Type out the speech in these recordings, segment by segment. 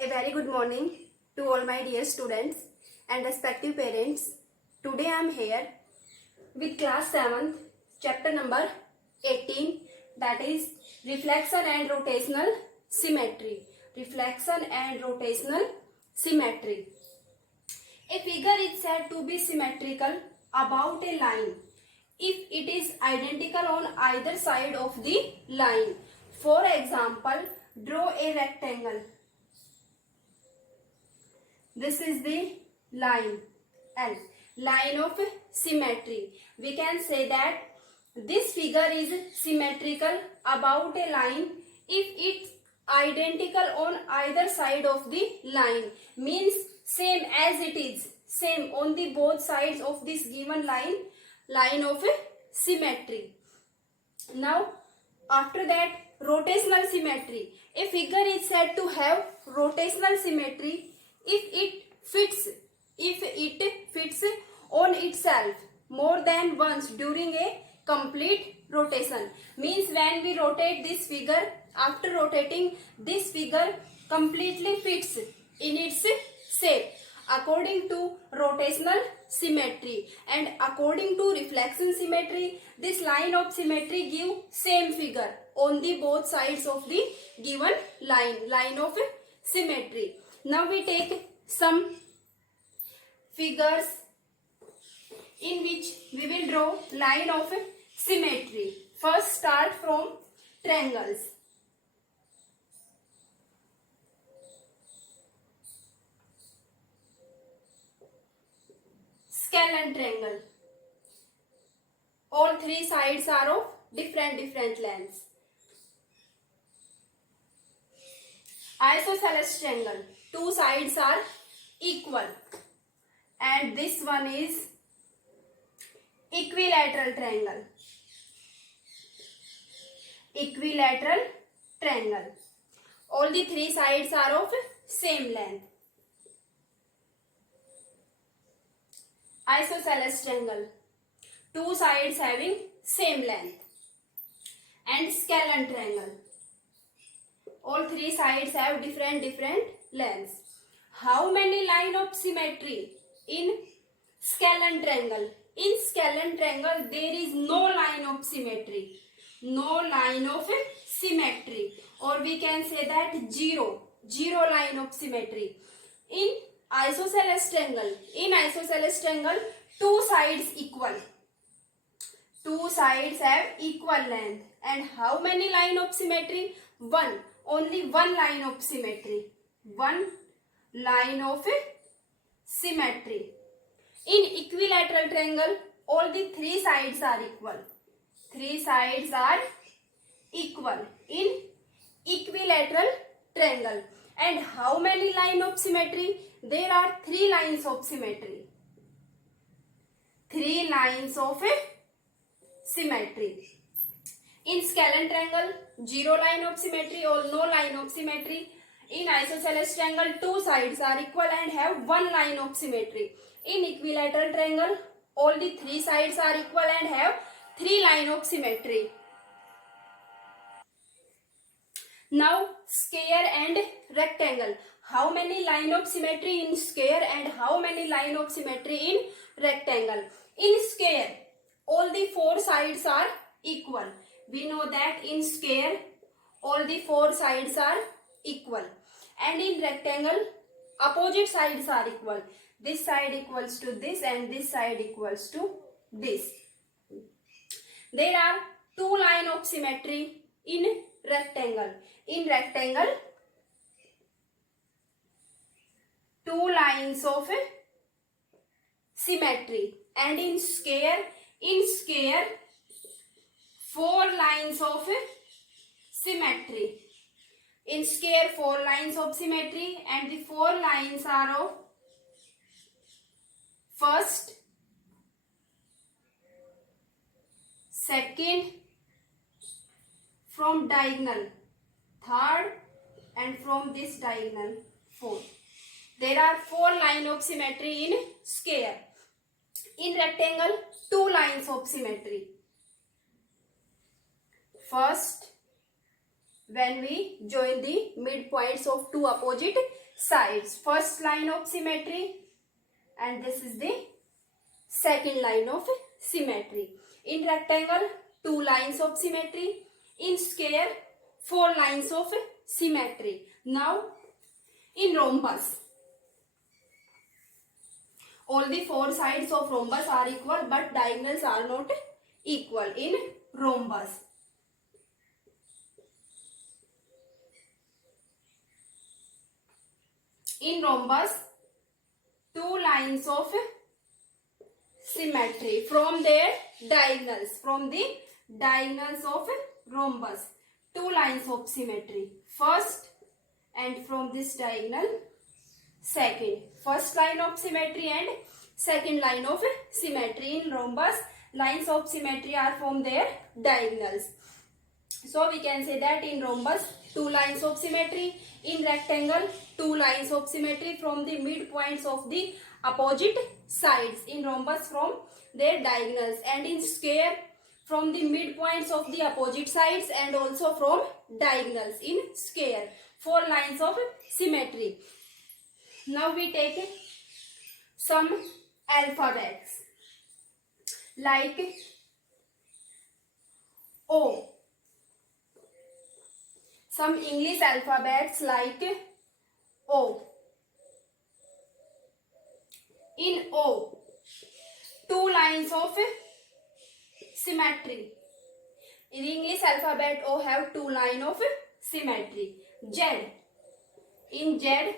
A very good morning to all my dear students and respective parents. Today I am here with class 7th chapter number 18, that is reflection and rotational symmetry. Reflection and rotational symmetry. A figure is said to be symmetrical about a line if it is identical on either side of the line. For example, draw a rectangle. This is the line L, line of symmetry. We can say that this figure is symmetrical about a line if it's identical on either side of the line. Means same as it is, same on the both sides of this given line of symmetry. Now after that, rotational symmetry. A figure is said to have rotational symmetry if it fits on itself more than once during a complete rotation. Means when we rotate this figure, after rotating this figure completely fits in its shape according to rotational symmetry, and according to reflection symmetry, this line of symmetry give same figure on the both sides of the given line of symmetry. Now we take some figures in which we will draw line of symmetry. First start from triangles. Scalene triangle. All three sides are of different lengths. Isosceles triangle. Two sides are equal, and this one is equilateral triangle. Equilateral triangle. All the three sides are of same length. Isosceles triangle. Two sides having same length. And scalene triangle. All three sides have different lengths. How many line of symmetry in scalene triangle? In scalene triangle there is no line of symmetry. No line of symmetry, or we can say that zero line of symmetry. In isosceles triangle, two sides equal. Two sides have equal length. And how many line of symmetry? One. Only one line of symmetry. One line of symmetry. In equilateral triangle, all the three sides are equal. Three sides are equal in equilateral triangle. And how many line of symmetry? There are three lines of symmetry. Three lines of symmetry. In scalene triangle, zero line of symmetry or no line of symmetry. In isosceles triangle, two sides are equal and have one line of symmetry. In equilateral triangle, all the three sides are equal and have three line of symmetry. Now square and rectangle. How many line of symmetry in square and how many line of symmetry in rectangle? In square, all the four sides are equal. We know that in square, all the four sides are equal. And in rectangle, opposite sides are equal. This side equals to this and this side equals to this. There are two line of symmetry in rectangle. In rectangle, two lines of symmetry. And in square, four lines of symmetry. In square, four lines of symmetry, and the four lines are of first, second, from diagonal, third, and from this diagonal, fourth. There are four lines of symmetry in square. In rectangle, two lines of symmetry. First, when we join the midpoints of two opposite sides. First line of symmetry, and this is the second line of symmetry. In rectangle, 2 lines of symmetry. In square, 4 lines of symmetry. Now, in rhombus, all the 4 sides of rhombus are equal, but diagonals are not equal in rhombus. In rhombus, 2 lines of symmetry from their diagonals. From the diagonals of rhombus, 2 lines of symmetry. First, and from this diagonal, second. First line of symmetry and second line of symmetry. In rhombus, lines of symmetry are from their diagonals. So we can say that in rhombus, 2 lines of symmetry. In rectangle, 2 lines of symmetry from the midpoints of the opposite sides. In rhombus, from their diagonals. And in square, from the midpoints of the opposite sides and also from diagonals. In square, 4 lines of symmetry. Now we take some alphabets like O. Some English alphabets like O. In O, 2 lines of symmetry. In English alphabet O have 2 lines of symmetry. Z. In Z,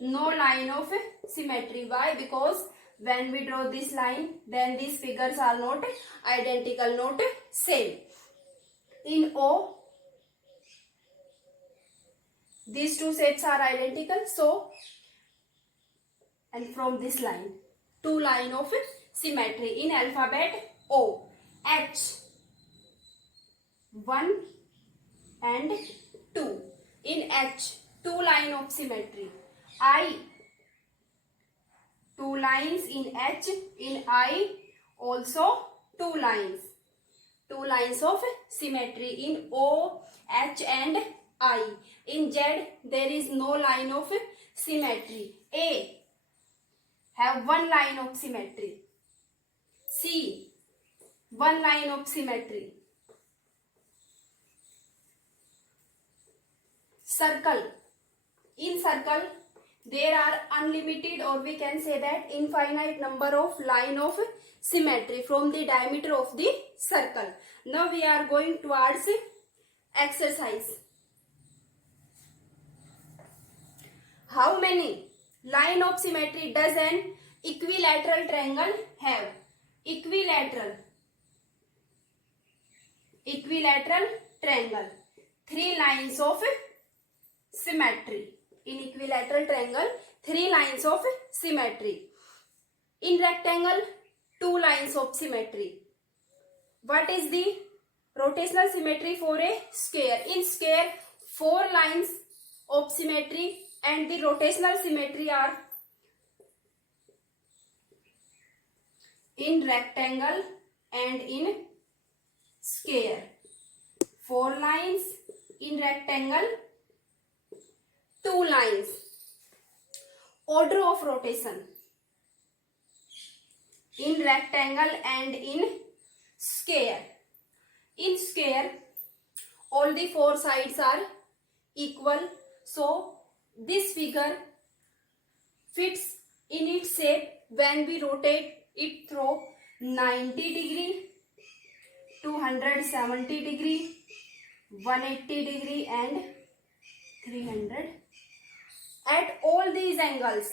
no line of symmetry. Why? Because when we draw this line, then these figures are not identical, not same. In O, these 2 shapes are identical. So, and from this line, 2 line of symmetry. In alphabet O, H, 1 and 2. In H, 2 line of symmetry. I, 2 lines in H. In I, also 2 lines. 2 lines of symmetry in O, H and I. In Z, there is no line of symmetry. A, have 1 line of symmetry. C, 1 line of symmetry. Circle. In circle, there are unlimited, or we can say that infinite number of line of symmetry from the diameter of the circle. Now we are going towards exercise. How many line of symmetry does an equilateral triangle have? Equilateral triangle, 3 lines of symmetry. In equilateral triangle, 3 lines of symmetry. In rectangle, 2 lines of symmetry. What is the rotational symmetry for a square? In square, 4 lines of symmetry, and the rotational symmetry are in rectangle and in square. 4 lines in rectangle, 2 lines. Order of rotation in rectangle and in square. In square, all the 4 sides are equal. So, this figure fits in its shape when we rotate it through 90 degree, 270 degree, 180 degree and 300. At all these angles,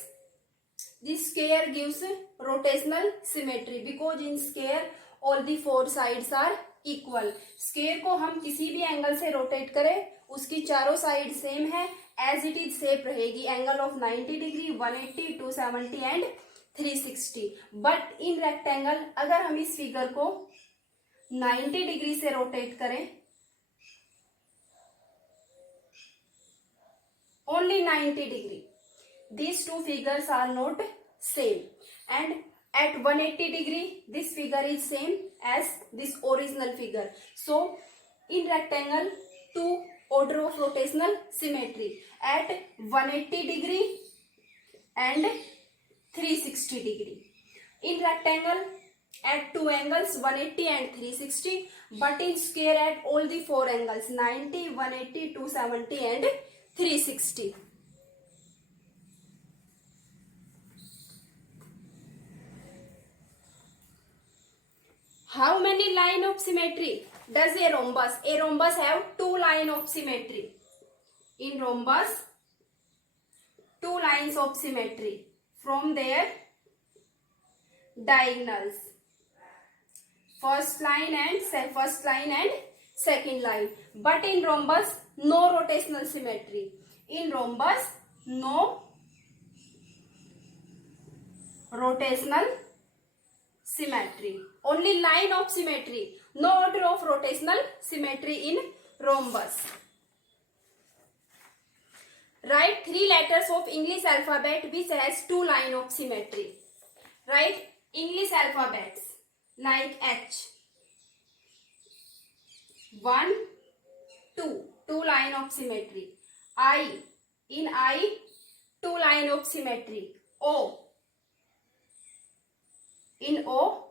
this square gives rotational symmetry because in square all the 4 sides are equal. Square को हम किसी भी angle से rotate करें, उसकी चारों side same है, as it is shape रहेगी. Angle of 90 degree, 180, 270 and 360. But in rectangle अगर हम इस फिगर को 90 डिग्री से रोटेट करें, only 90 degree, these 2 figures are not same, and at 180 degree this figure is same as this original figure. So in rectangle, 2 order of rotational symmetry, at 180 degree and 360 degree. In rectangle, at two angles 180 and 360, but in square at all the four angles 90, 180, 270 and 360. How many line of symmetry does a rhombus? A rhombus have two line of symmetry. In rhombus, two lines of symmetry from their diagonals. First line and second line. But in rhombus, no rotational symmetry. In rhombus, no rotational symmetry. Only line of symmetry. No order of rotational symmetry in rhombus. Write three letters of English alphabet which has two line of symmetry. Write English alphabets like H. 1, 2, two line of symmetry. I, in I, two line of symmetry. O, in O,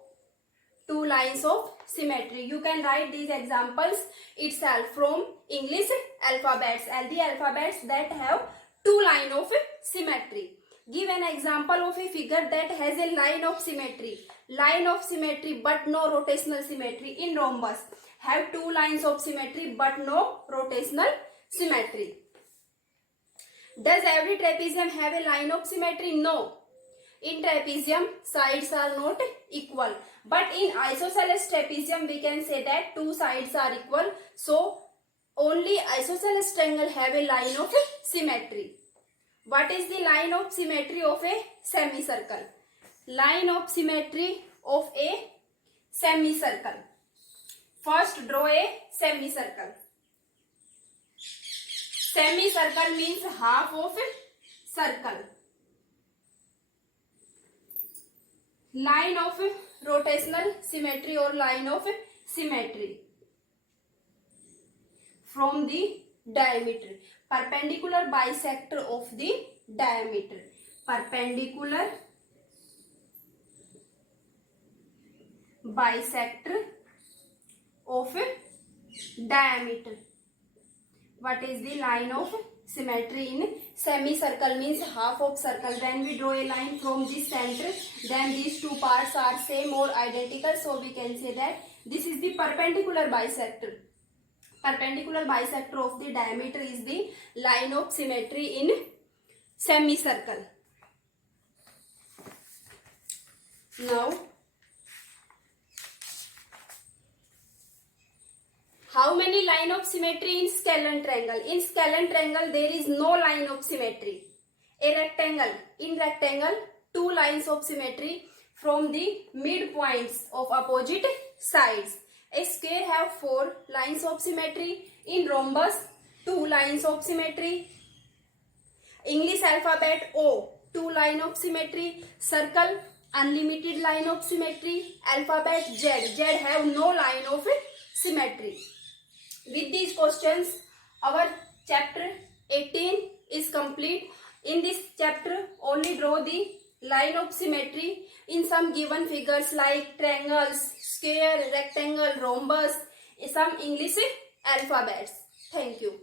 two lines of symmetry. You can write these examples itself from English alphabets, and the alphabets that have two line of symmetry. Give an example of a figure that has a line of symmetry. Line of symmetry but no rotational symmetry. In rhombus, have two lines of symmetry but no rotational symmetry. Does every trapezium have a line of symmetry? No. In trapezium, sides are not equal. But in isosceles trapezium, we can say that two sides are equal. So, only isosceles triangle have a line of symmetry. What is the line of symmetry of a semicircle? Line of symmetry of a semicircle. First, draw a semicircle. Semicircle means half of a circle. Line of rotational symmetry or line of symmetry from the diameter. Perpendicular bisector of the diameter. Perpendicular bisector of diameter. What is the line of symmetry in semicircle? Means half of circle. When we draw a line from this center, then these two parts are same or identical. So we can say that this is the perpendicular bisector. Perpendicular bisector of the diameter is the line of symmetry in semicircle. Now, how many line of symmetry in scalene triangle? In scalene triangle, there is no line of symmetry. A rectangle. In rectangle, two lines of symmetry from the midpoints of opposite sides. A square have four lines of symmetry. In rhombus, two lines of symmetry. English alphabet O, two line of symmetry. Circle, unlimited line of symmetry. Alphabet Z, Z have no line of symmetry. With these questions, our chapter 18 is complete. In this chapter, only draw the line of symmetry in some given figures like triangles, square, rectangle, rhombus, some English alphabets. Thank you.